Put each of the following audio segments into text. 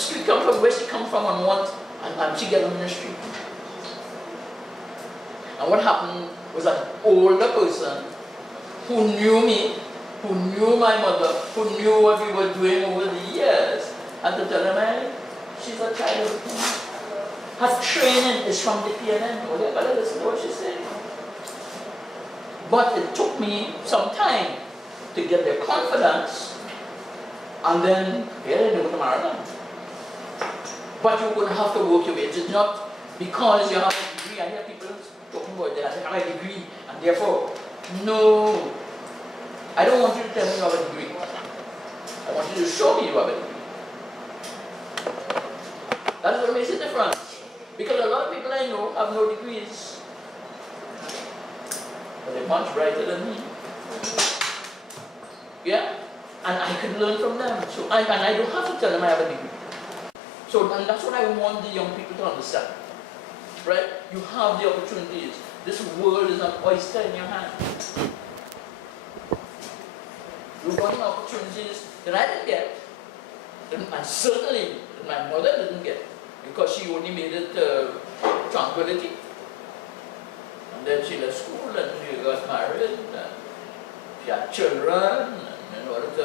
street come from, where she come from, and she get on the street. And what happened was an older person who knew me, who knew my mother, who knew what we were doing over the years, had to tell them, hey, she's a child of the PNM. Her training is from the PNM. Oh, you better listen to what she's saying. But it took me some time to get their confidence, and then, yeah, they go to Marilyn. But you're going to have to work your way. It's not because you have a degree. I hear people talking about that, they have a degree, and therefore, no. I don't want you to tell me you have a degree. I want you to show me you have a degree. That's what makes it different. Because a lot of people I know have no degrees. But they're much brighter than me. Yeah? And I can learn from them. So I don't have to tell them I have a degree. So and that's what I want the young people to understand. Right? You have the opportunities. This world is an oyster in your hand. You've got opportunities that I didn't get, and certainly that my mother didn't get, because she only made it tranquility. And then she left school and she got married, and she had children, and in order to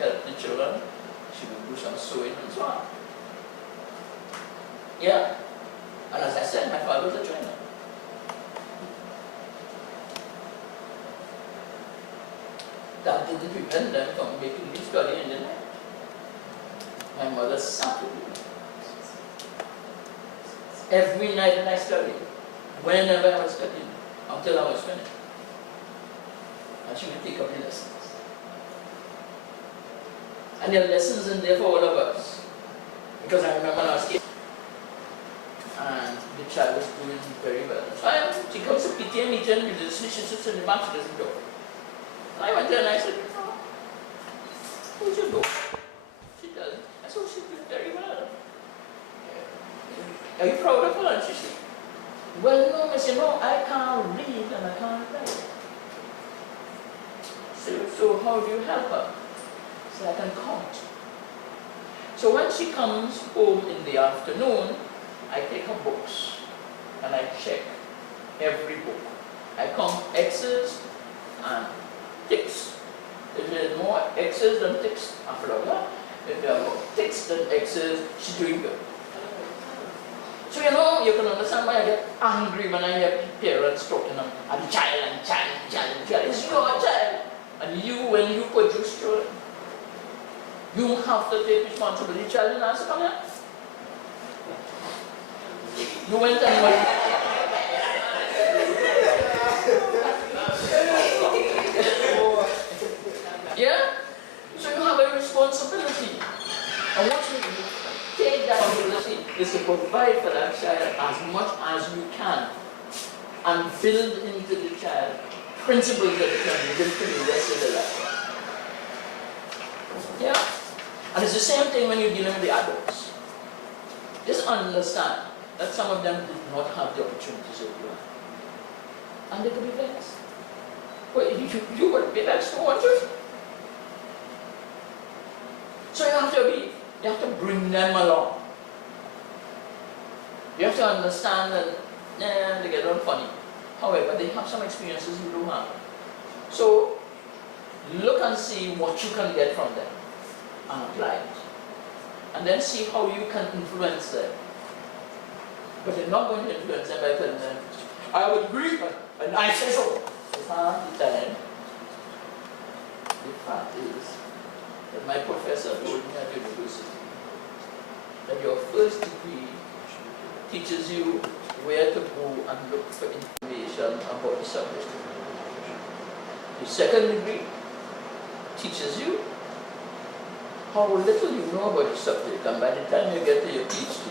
help the children, she would do some sewing and so on. Yeah? And as I said, my father was a trainer. That didn't prevent them from making me study engineering. My mother sat with me. Every night that I studied, whenever I was studying, until I was finished. And she would take up the lessons. And there are lessons in there for all of us. Because I remember last year, and the child was doing very well. So she comes to PTA meeting, she sits in the back, she doesn't talk. I went there and I said, oh, who's your daughter? She does. I said, oh, she's doing very well. Are you proud of her? And she said, well, no, miss, I can't read and I can't write. So how do you help her? So I can count. So when she comes home in the afternoon, I take her books and I check every book. I count X's and ticks. If there's more X's than ticks, after all, if there are more ticks than X's, she's doing good. So you can understand why I get angry when I hear parents talking about the child. It's your child. And when you produce children, you have to take responsibility. Child didn't ask to come here. You went and yeah? So you have a responsibility. And what you take that responsibility is to provide for that child as much as you can and build into the child principles that can be built for the rest of their life. Yeah? And it's the same thing when you're dealing with the adults. Just understand that some of them did not have the opportunities that you have. And they could be vexed. Well, you would be vexed for what you. So you have to bring them along. You have to understand that they get on funny. However, they have some experiences you don't have. So look and see what you can get from them and apply it. And then see how you can influence them. But you're not going to influence them by telling them, I would agree, and I say so. It's not the time. The fact is that my professor told me at university that your first degree teaches you where to go and look for information about the subject. The second degree teaches you how little you know about the subject, and by the time you get to your PhD,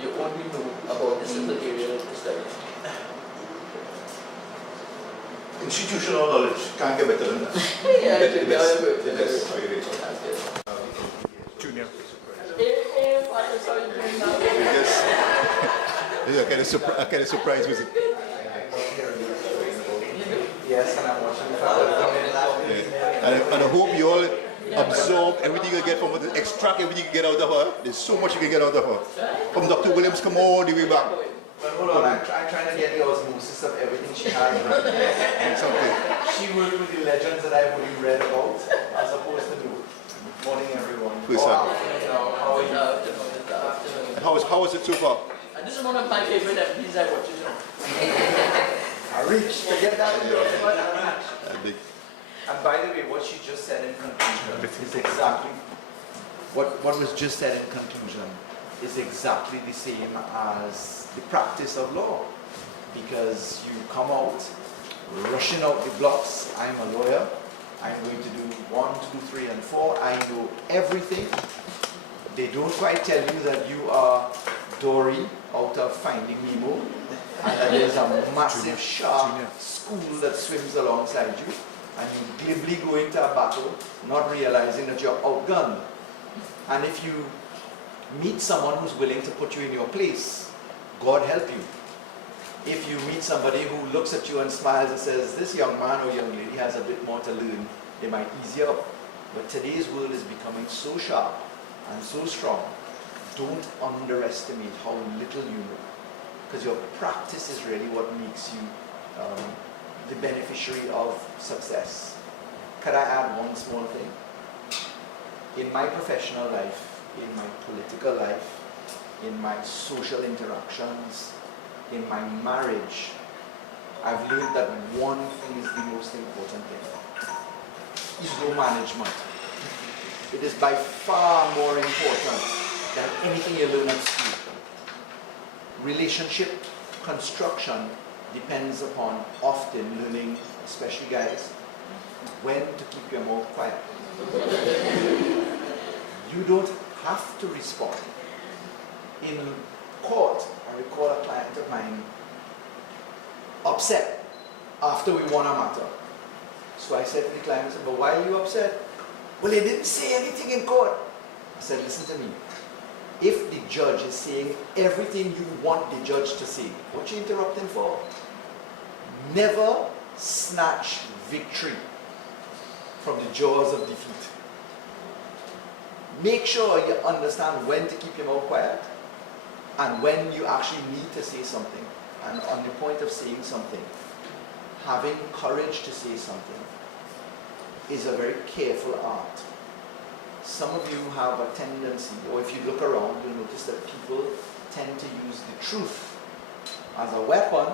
you only know about this little area of the study. Institutional knowledge can't get better than that. Junior. This is a kind of surprise visit. Yes, and I'm watching the Yeah. And I hope you all absorb everything you get from her, extract everything you get out of her. There's so much you can get out of her. From Dr. Williams, come all the way back. But hold on, I'm trying to get the osmosis of everything she has. And something. She worked with the legends that I've only read about, as opposed to do. Morning, everyone. Who's that? How are you? And how was it so far? And this is one of my favorite MPs I watch, you know. I reached to get that endorsement. I reached. Big. And by the way, what she just said in conclusion is exactly what was just said in conclusion is exactly the same as the practice of law. Because you come out rushing out the blocks. I'm a lawyer. I'm going to do 1, 2, 3, and 4. I know everything. They don't quite tell you that you are Dory out of Finding Nemo, and that there's a massive shark school that swims alongside you, and you glibly go into a battle, not realizing that you're outgunned. And if you meet someone who's willing to put you in your place, God help you. If you meet somebody who looks at you and smiles and says, this young man or young lady has a bit more to learn, they might ease you up. But today's world is becoming so sharp and so strong. Don't underestimate how little you know. Because your practice is really what makes you the beneficiary of success. Could I add one small thing? In my professional life, in my political life, in my social interactions, in my marriage, I've learned that one thing is the most important thing. Ego management. It is by far more important than anything you learn at school. Relationship construction depends upon often learning, especially guys, when to keep your mouth quiet. You don't have to respond. In court, I recall a client of mine upset after we won a matter. So I said to the client, I said, but why are you upset? Well, they didn't say anything in court. I said, listen to me. If the judge is saying everything you want the judge to say, what you interrupting for? Never snatch victory from the jaws of defeat. Make sure you understand when to keep your mouth quiet and when you actually need to say something. And on the point of saying something, having courage to say something is a very careful art. Some of you have a tendency, or if you look around, you'll notice that people tend to use the truth as a weapon,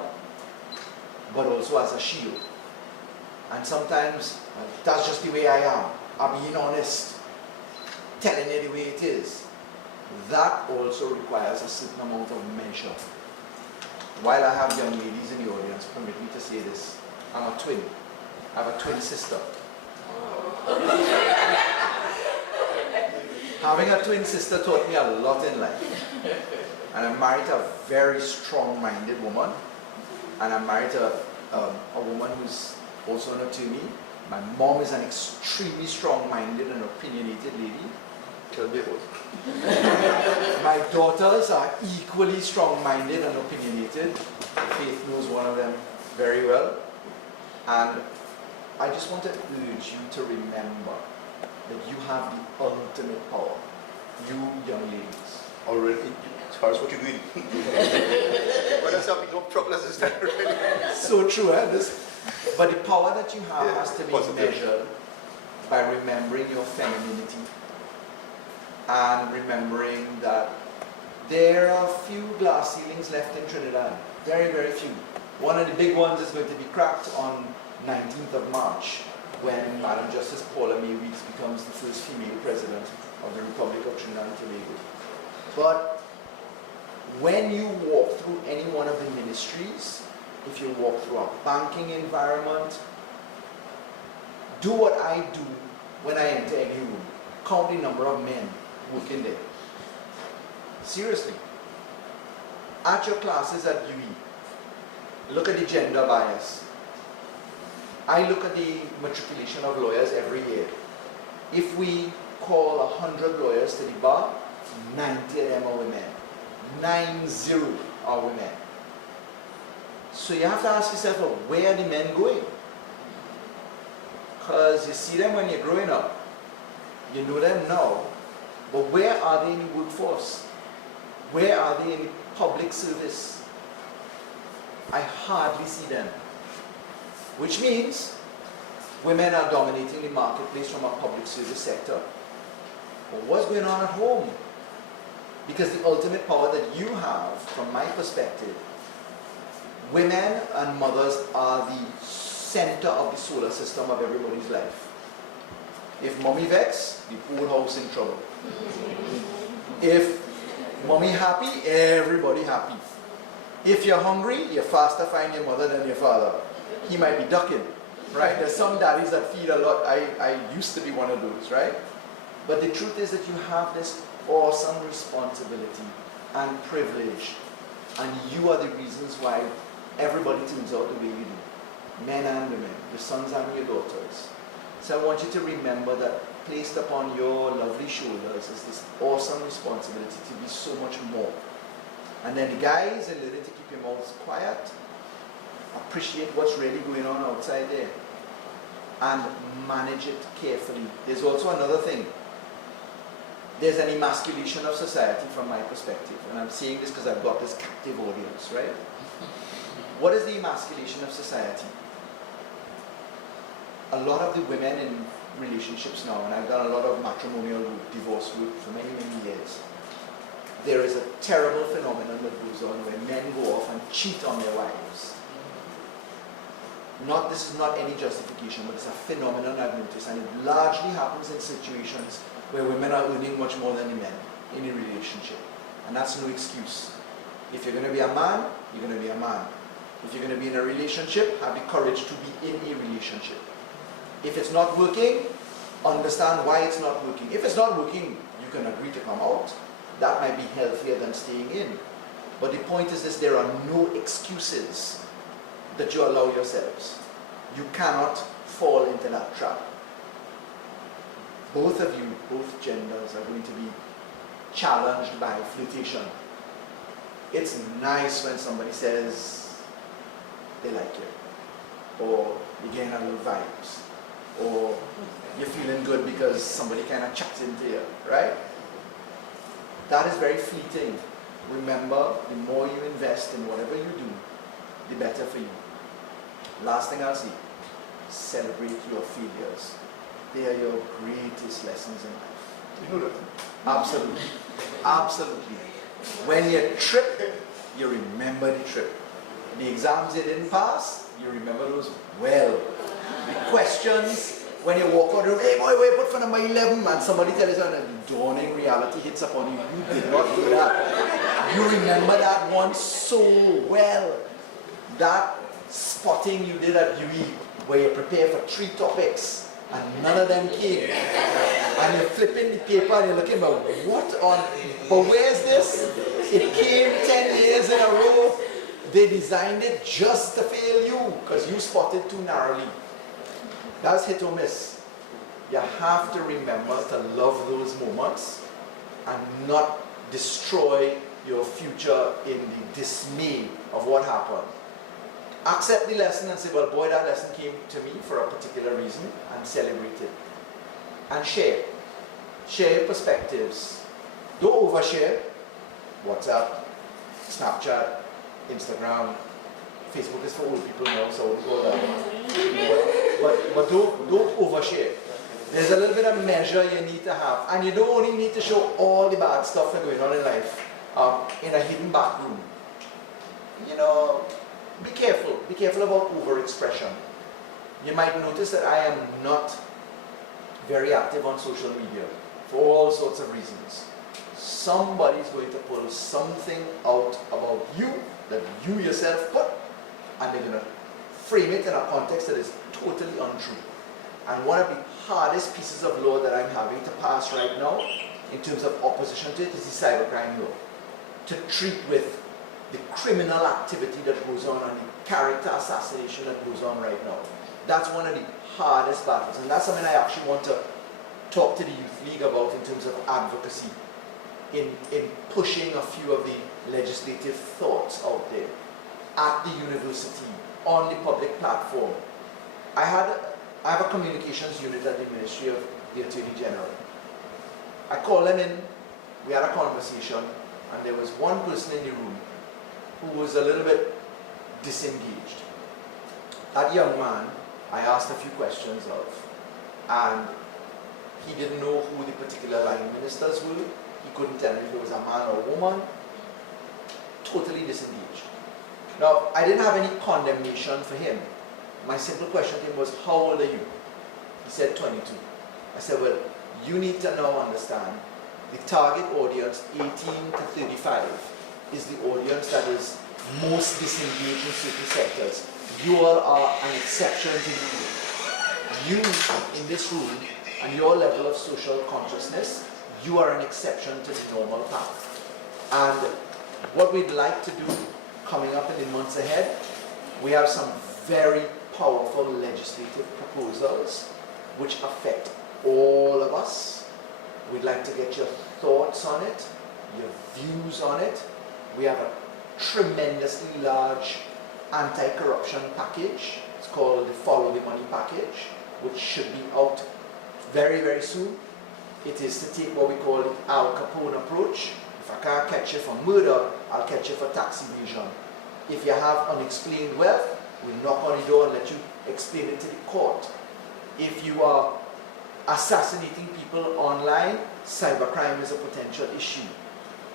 but also as a shield. And sometimes, that's just the way I am. I'm being honest, telling you the way it is. That also requires a certain amount of measure. While I have young ladies in the audience, permit me to say this. I'm a twin. I have a twin sister. Having a twin sister taught me a lot in life. And I'm married to a very strong-minded woman. And I'm married to a woman who's also an attorney. My mom is an extremely strong-minded and opinionated lady. My daughters are equally strong-minded and opinionated. Faith knows one of them very well. And I just want to urge you to remember that you have the ultimate power. You young ladies. Already, as far as what you're doing. What does that become trouble as that really? So true, eh? But the power that you have has to be measured by remembering your femininity and remembering that there are few glass ceilings left in Trinidad. Very, very few. One of the big ones is going to be cracked on 19th of March when Madam Justice Paula May Weeks becomes the first female president of the Republic of Trinidad and Tobago. But when you walk through any one of the ministries, if you walk through a banking environment, do what I do when I enter any room. Count the number of men working there. Seriously. At your classes at UE, look at the gender bias. I look at the matriculation of lawyers every year. If we call 100 lawyers to the bar, 90 of them are women. 90 are women. So you have to ask yourself, well, where are the men going? Because you see them when you're growing up. You know them now, but where are they in the workforce? Where are they in the public service? I hardly see them. Which means women are dominating the marketplace from a public service sector. But what's going on at home? Because the ultimate power that you have, from my perspective, women and mothers are the center of the solar system of everybody's life. If mommy vex, the whole house in trouble. If mommy happy, everybody happy. If you're hungry, you're faster find your mother than your father. He might be ducking, right? There's some daddies that feed a lot. I used to be one of those, right? But the truth is that you have this awesome responsibility and privilege, and you are the reasons why everybody turns out the way you do. Men and women, your sons and your daughters. So I want you to remember that placed upon your lovely shoulders is this awesome responsibility to be so much more. And then the guys are learning to keep your mouths quiet, appreciate what's really going on outside there, and manage it carefully. There's also another thing. There's an emasculation of society from my perspective, and I'm saying this because I've got this captive audience, right? What is the emasculation of society? A lot of the women in relationships now, and I've done a lot of matrimonial work, divorce work for many, many years, there is a terrible phenomenon that goes on where men go off and cheat on their wives. This is not any justification, but it's a phenomenon I've noticed, and it largely happens in situations where women are earning much more than the men in a relationship. And that's no excuse. If you're going to be a man, you're going to be a man. If you're going to be in a relationship, have the courage to be in a relationship. If it's not working, understand why it's not working. If it's not working, you can agree to come out. That might be healthier than staying in. But the point is this, there are no excuses that you allow yourselves. You cannot fall into that trap. Both of you, both genders, are going to be challenged by flirtation. It's nice when somebody says they like you, or you're getting a little vibes, or you're feeling good because somebody kind of chats into you, right? That is very fleeting. Remember, the more you invest in whatever you do, the better for you. Last thing I'll say, celebrate your failures. They are your greatest lessons in life. You know that? Absolutely. Absolutely. When you trip, you remember the trip. The exams you didn't pass, you remember those well. The questions, when you walk out of the room, hey boy, wait, put for number 11, and somebody tells you, and the dawning reality hits upon you, you did not do that. You remember that one so well. That spotting you did at UE, where you prepare for 3 topics, and none of them came. And you're flipping the paper and you're looking about, what on, but where's this? It came 10 years in a row. They designed it just to fail you, because you spotted too narrowly. That's hit or miss. You have to remember to love those moments and not destroy your future in the dismay of what happened. Accept the lesson and say, well, boy, that lesson came to me for a particular reason, and celebrate it. And share. Share your perspectives. Don't overshare. WhatsApp, Snapchat, Instagram. Facebook is for old people now, so I won't go that. But don't overshare. There's a little bit of measure you need to have. And you don't only need to show all the bad stuff that's going on in life in a hidden back room. You know, be careful. Be careful about overexpression. You might notice that I am not very active on social media for all sorts of reasons. Somebody's going to pull something out about you that you yourself put, and they're going to frame it in a context that is totally untrue. And one of the hardest pieces of law that I'm having to pass right now, in terms of opposition to it, is the cybercrime law. To treat with the criminal activity that goes on and the character assassination that goes on right now. That's one of the hardest battles, and that's something I actually want to talk to the Youth League about in terms of advocacy, in pushing a few of the legislative thoughts out there, at the university, on the public platform. I have a communications unit at the Ministry of the Attorney General, I called them in, we had a conversation, and there was one person in the room who was a little bit disengaged. That young man, I asked a few questions of, and he didn't know who the particular line ministers were. He couldn't tell me if it was a man or a woman. Totally disengaged. Now, I didn't have any condemnation for him. My simple question to him was, how old are you? He said 22. I said, well, you need to now understand the target audience, 18 to 35, is the audience that is most disengaged in certain sectors. You all are an exception to the rule. You in this room and your level of social consciousness, you are an exception to the normal path. And what we'd like to do coming up in the months ahead, we have some very powerful legislative proposals which affect all of us. We'd like to get your thoughts on it, your views on it. We have a tremendously large anti-corruption package. It's called the Follow the Money package, which should be out very, very soon. It is to take what we call the Al Capone approach. If I can't catch you for murder, I'll catch you for tax evasion. If you have unexplained wealth, we'll knock on the door and let you explain it to the court. If you are assassinating people online, cybercrime is a potential issue.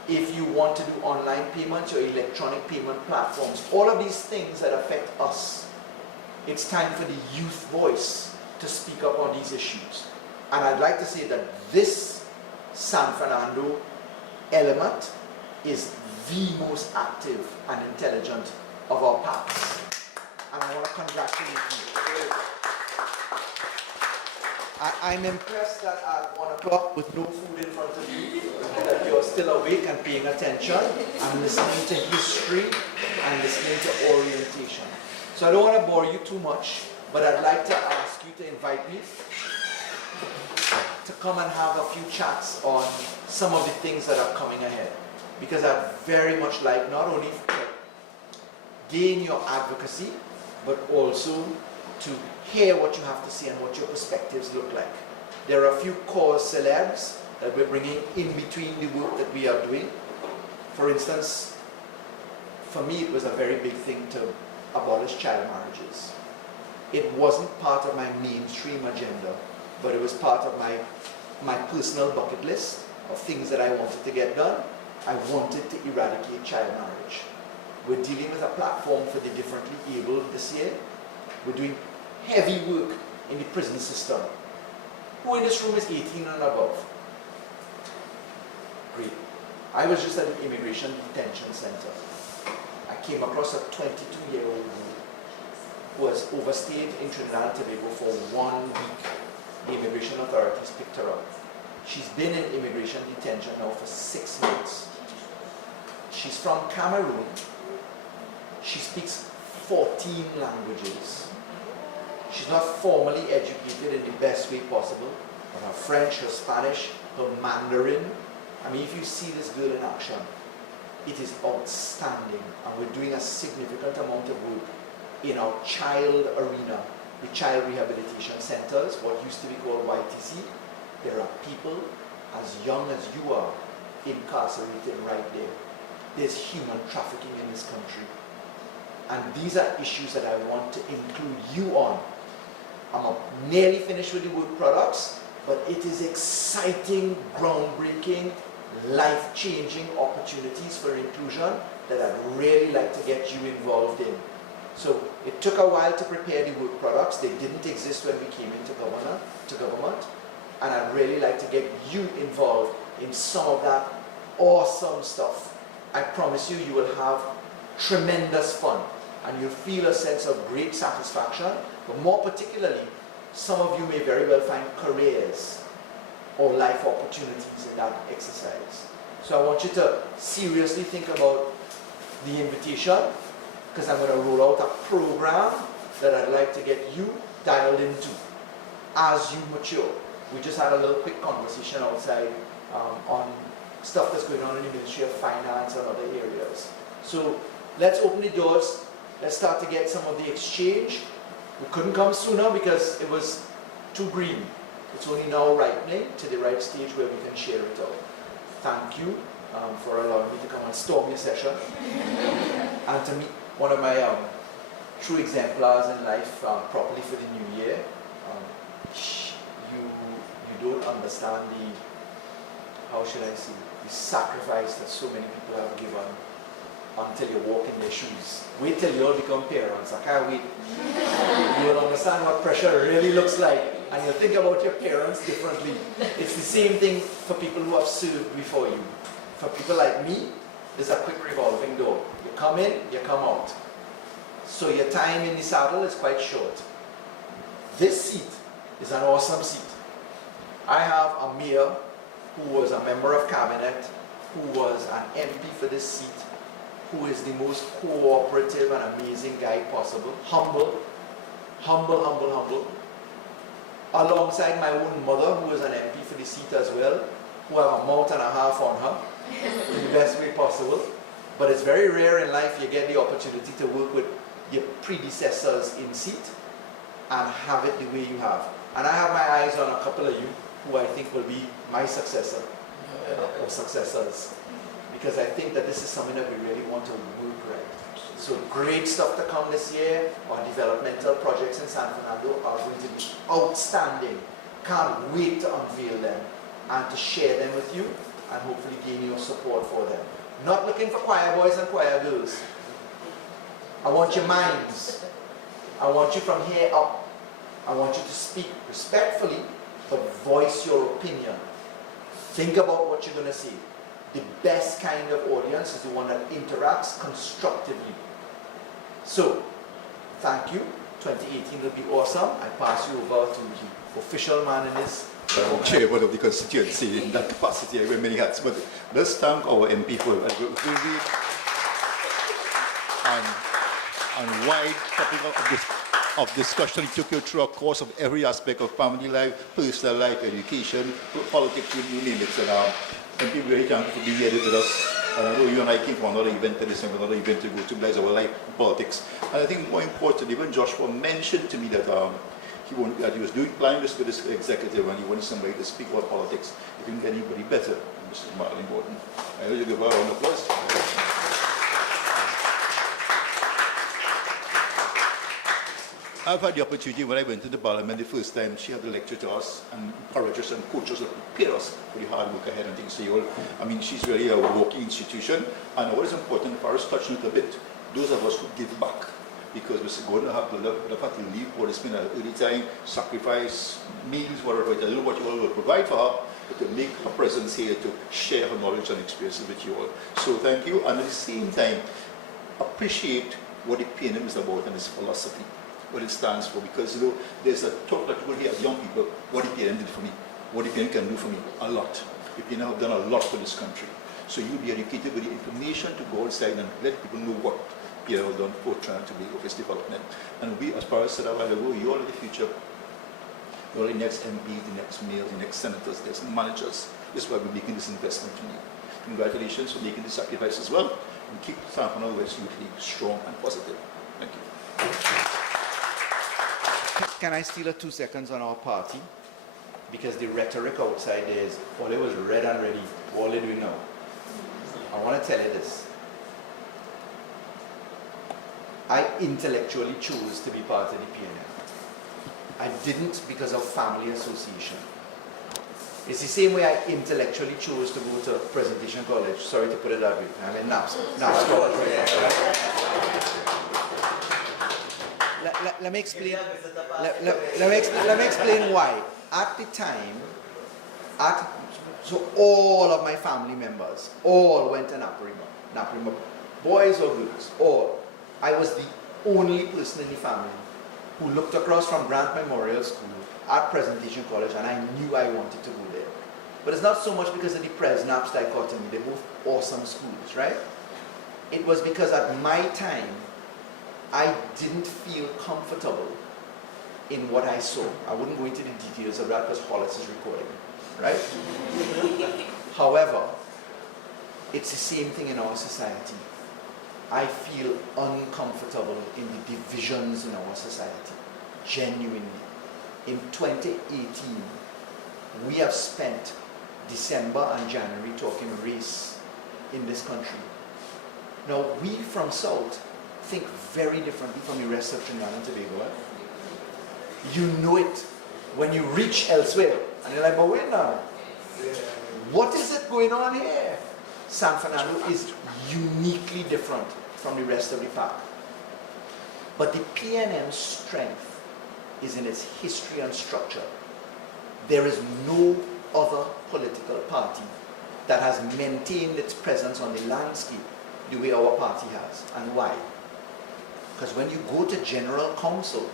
If you want to do online payments or electronic payment platforms, all of these things that affect us, it's time for the youth voice to speak up on these issues. And I'd like to say that this San Fernando element is the most active and intelligent of our packs. And I want to congratulate you. I'm impressed that at 1 o'clock with no food in front of you, that you're still awake and paying attention and listening to history and listening to orientation. So I don't want to bore you too much, but I'd like to ask you to invite me to come and have a few chats on some of the things that are coming ahead. Because I'd very much like not only to gain your advocacy, but also to hear what you have to say and what your perspectives look like. There are a few cause celebs that we're bringing in between the work that we are doing. For instance, for me it was a very big thing to abolish child marriages. It wasn't part of my mainstream agenda, but it was part of my personal bucket list of things that I wanted to get done. I wanted to eradicate child marriage. We're dealing with a platform for the differently abled this year. We're doing heavy work in the prison system. Who in this room is 18 and above? Great. I was just at the Immigration Detention Center. I came across a 22-year-old woman who has overstayed in Trinidad and Tobago for 1 week. The immigration authorities picked her up. She's been in immigration detention now for 6 months. She's from Cameroon. She speaks 14 languages. She's not formally educated in the best way possible, but her French, her Spanish, her Mandarin. I mean, if you see this girl in action, it is outstanding. And we're doing a significant amount of work in our child arena, the child rehabilitation centers, what used to be called YTC. There are people as young as you are incarcerated right there. There's human trafficking in this country. And these are issues that I want to include you on. I'm nearly finished with the work products, but it is exciting, groundbreaking, life-changing opportunities for inclusion that I'd really like to get you involved in. So it took a while to prepare the work products. They didn't exist when we came into government. And I'd really like to get you involved in some of that awesome stuff. I promise you, you will have tremendous fun. And you'll feel a sense of great satisfaction. But more particularly, some of you may very well find careers or life opportunities in that exercise. So I want you to seriously think about the invitation, because I'm going to roll out a program that I'd like to get you dialed into as you mature. We just had a little quick conversation outside on stuff that's going on in the Ministry of Finance and other areas. So let's open the doors. Let's start to get some of the exchange. We couldn't come sooner because it was too green. It's only now ripening to the right stage where we can share it out. Thank you for allowing me to come and storm your session and to meet one of my true exemplars in life properly for the new year. You don't understand how should I say, the sacrifice that so many people have given until you walk in their shoes. Wait till you all become parents. I can't wait. You will understand what pressure really looks like, and you'll think about your parents differently. It's the same thing for people who have served before you. For people like me, there's a quick revolving door. You come in, you come out. So your time in the saddle is quite short. This seat is an awesome seat. I have a mayor who was a member of cabinet, who was an MP for this seat, who is the most cooperative and amazing guy possible. Humble, humble, humble, humble. Alongside my own mother, who is an MP for the seat as well, who have a mouth and a half on her, in the best way possible. But it's very rare in life you get the opportunity to work with your predecessors in seat and have it the way you have. And I have my eyes on a couple of you who I think will be my successor or successors, because I think that this is something that we really want to work right. So great stuff to come this year. Our developmental projects in San Fernando are going to be outstanding. Can't wait to unveil them and to share them with you and hopefully gain your support for them. Not looking for choir boys and choir girls. I want your minds. I want you from here up. I want you to speak respectfully, but voice your opinion. Think about what you're going to say. The best kind of audience is the one that interacts constructively. So, thank you. 2018 will be awesome. I pass you over to the official man in this. Chairman of the constituency in that capacity. I wear many hats, but let's thank our MP for a very and wide topic of discussion. He took you through a course of every aspect of family life, personal life, education, politics, you name it. And MP, very thankful for being here with us. And I know you and I came from another event to this and another event to go to bless our life in politics. And I think more importantly, when Joshua mentioned to me that he was doing planning this with his executive and he wanted somebody to speak about politics, he couldn't get anybody better than Mrs. Marilyn Gorden. I heard you give her a round of applause. I've had the opportunity when I went to the Parliament the first time, she had a lecture to us and encouraged us and coached us and prepared us for the hard work ahead and things. So she's really a walking institution. And what is important for us, touching it a bit, those of us who give back. Because Mr. Gorden have to leave or spend an early time, sacrifice, meals, whatever. I don't know what you all will provide for her, but to make her presence here to share her knowledge and experiences with you all. So thank you. And at the same time, appreciate what the PNM is about and its philosophy, what it stands for. Because there's a talk that people hear as young people, what the PNM did for me, what the PNM can do for me, a lot. The PNM have done a lot for this country. So you'll be educated with the information to go outside and let people know what PNM done for trying to make office development. And we, as far as said a while ago, you're in the future, you're the next MPs, the next mayors, the next senators, the next managers. This is why we're making this investment in you. Congratulations for making this sacrifice as well. And keep San Fernando West Youth League strong and positive. Thank you. Can I steal 2 seconds on our party? Because the rhetoric outside there is, well, it was red and ready. What are they doing now? I want to tell you this. I intellectually chose to be part of the PNM. I didn't because of family association. It's the same way I intellectually chose to go to Presentation College. Sorry to put it that way. I'm in NAPS College right now. Let me explain. Let me explain why. At the time, so all of my family members all went to Naparima, boys or girls, all. I was the only person in the family who looked across from Grant Memorial School at Presentation College, and I knew I wanted to go there. But it's not so much because of the Pres-Naps dichotomy. They're both awesome schools, right? It was because at my time, I didn't feel comfortable in what I saw. I wouldn't go into the details of that because Hollis is recording, right? However, it's the same thing in our society. I feel uncomfortable in the divisions in our society, genuinely. In 2018, we have spent December and January talking race in this country. Now, we from South think very differently from the rest of Trinidad and Tobago. You know it when you reach elsewhere. And you're like, but wait now, what is it going on here? San Fernando is uniquely different from the rest of the park. But the PNM's strength is in its history and structure. There is no other political party that has maintained its presence on the landscape the way our party has. And why? Because when you go to General Council,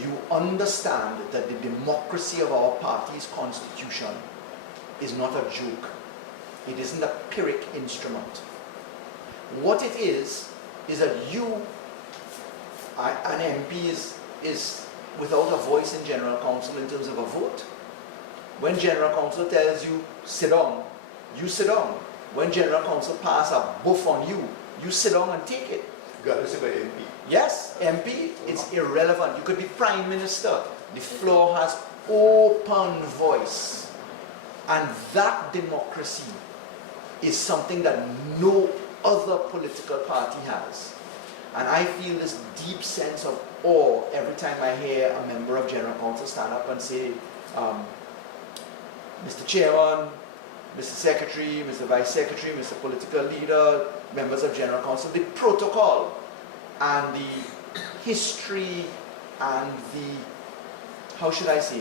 you understand that the democracy of our party's constitution is not a joke. It isn't a Pyrrhic instrument. What it is that you, an MP is without a voice in General Council in terms of a vote. When General Council tells you, sit down, you sit down. When General Council pass a buff on you, you sit down and take it. Regardless of MP. Yes, MP, it's irrelevant. You could be Prime Minister. The floor has open voice. And that democracy is something that no other political party has. And I feel this deep sense of awe every time I hear a member of General Council stand up and say, Mr. Chairman, Mr. Secretary, Mr. Vice Secretary, Mr. Political Leader, members of General Council, the protocol and the history and the, how should I say,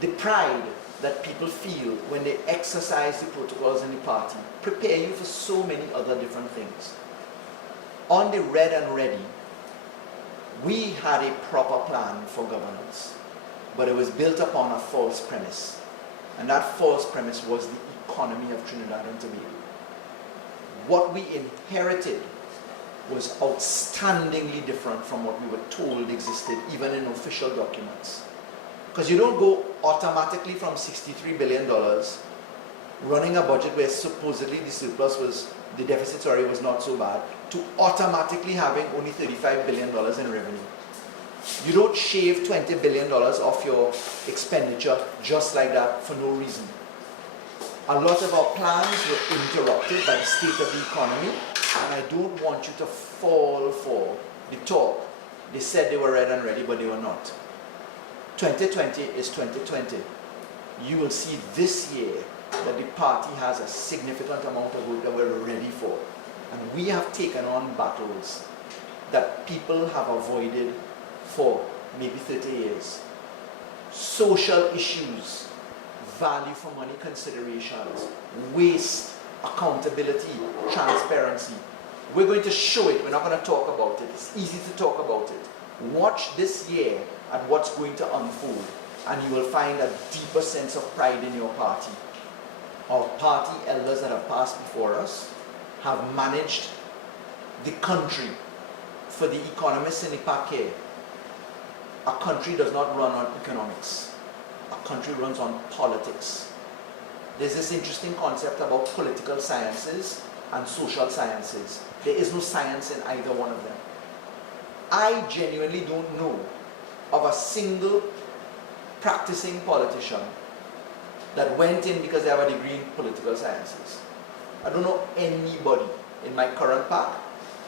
the pride that people feel when they exercise the protocols in the party prepare you for so many other different things. On the red and ready, we had a proper plan for governance, but it was built upon a false premise. And that false premise was the economy of Trinidad and Tobago. What we inherited was outstandingly different from what we were told existed, even in official documents. Because you don't go automatically from $63 billion, running a budget where supposedly the surplus was, the deficit, sorry, was not so bad, to automatically having only $35 billion in revenue. You don't shave $20 billion off your expenditure just like that for no reason. A lot of our plans were interrupted by the state of the economy, and I don't want you to fall for the talk. They said they were red and ready, but they were not. 2020 is 2020. You will see this year that the party has a significant amount of work that we're ready for. And we have taken on battles that people have avoided for maybe 30 years. Social issues, value for money considerations, waste, accountability, transparency. We're going to show it. We're not going to talk about it. It's easy to talk about it. Watch this year at what's going to unfold, and you will find a deeper sense of pride in your party. Our party elders that have passed before us have managed the country. For the economists in the park here, a country does not run on economics. A country runs on politics. There's this interesting concept about political sciences and social sciences. There is no science in either one of them. I genuinely don't know of a single practicing politician that went in because they have a degree in political sciences. I don't know anybody in my current park,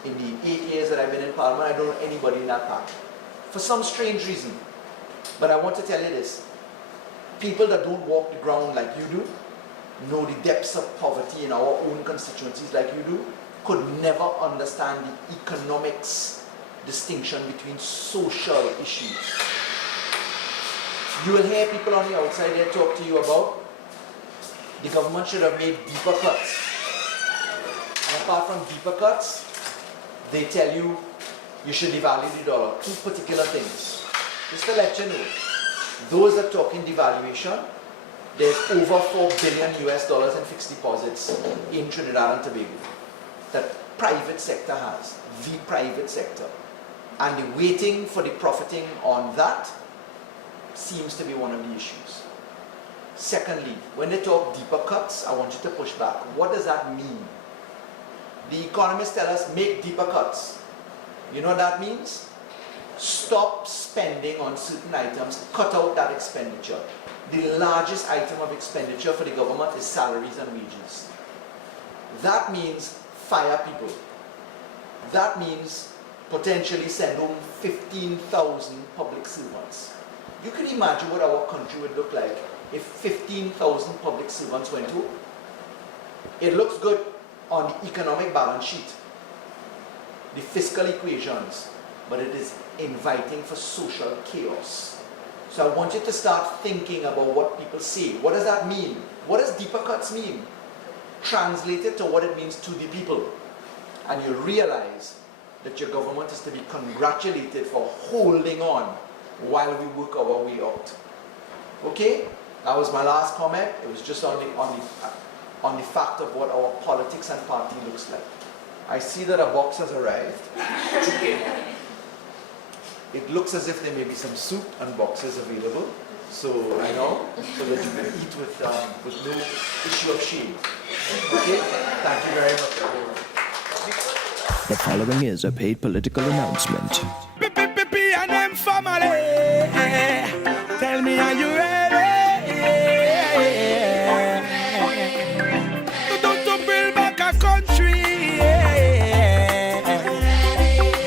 in the 8 years that I've been in Parliament, I don't know anybody in that park. For some strange reason. But I want to tell you this. People that don't walk the ground like you do, know the depths of poverty in our own constituencies like you do, could never understand the economics distinction between social issues. You will hear people on the outside there talk to you about the government should have made deeper cuts. And apart from deeper cuts, they tell you you should devalue the dollar. Two particular things. Just to let you know, those that talk in devaluation, there's over $4 billion in fixed deposits in Trinidad and Tobago that private sector has, the private sector. And the waiting for the profiting on that seems to be one of the issues. Secondly, when they talk deeper cuts, I want you to push back. What does that mean? The economists tell us make deeper cuts. You know what that means? stop spending on certain items, cut out that expenditure. The largest item of expenditure for the government is salaries and wages. That means fire people. That means potentially send home 15,000 public servants. You can imagine what our country would look like if 15,000 public servants went home. It looks good on the economic balance sheet, the fiscal equations, but it is inviting for social chaos. So I want you to start thinking about what people say. What does that mean? What does deeper cuts mean? Translate it to what it means to the people. And you realize that your government is to be congratulated for holding on while we work our way out. Okay? That was my last comment. It was just on the fact of what our politics and party looks like. I see that a box has arrived. It looks as if there may be some soup and boxes available. So, you know, so that you can eat with no issue of shame. Okay? Thank you very much, everyone. The following is a paid political announcement. PNM family, tell me, are you ready? To build back a country.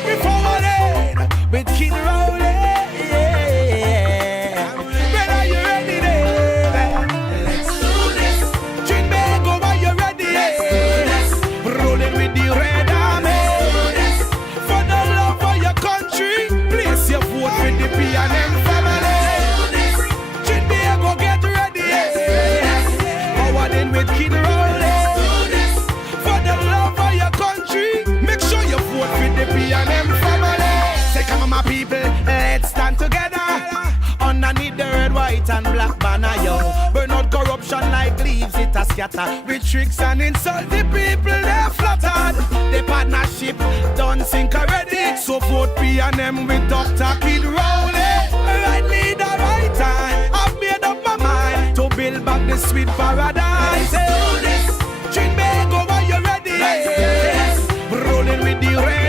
We forward with Kid Rolling. When are you ready? Let's do this. Chinbego, are you ready? Let's do this. Rolling with the red army. For the love of your country, place your vote with the PNM family. Chinbego, get ready. Forward in with Kid Rolling. For the love of your country, make sure you vote with the PNM family. Say, come on, my people, let's stand together underneath the red, white, and black banner, yo. Burn out corruption like leaves, it a scatter. With tricks and insult, the people, they're flattered. The partnership done sink already. So vote PNM with Dr. Kid Rowley. Right leader, right time. I've made up my mind to build back the sweet paradise. Let's do this. Chinbego, are you ready? Let's do this. Rolling with the red.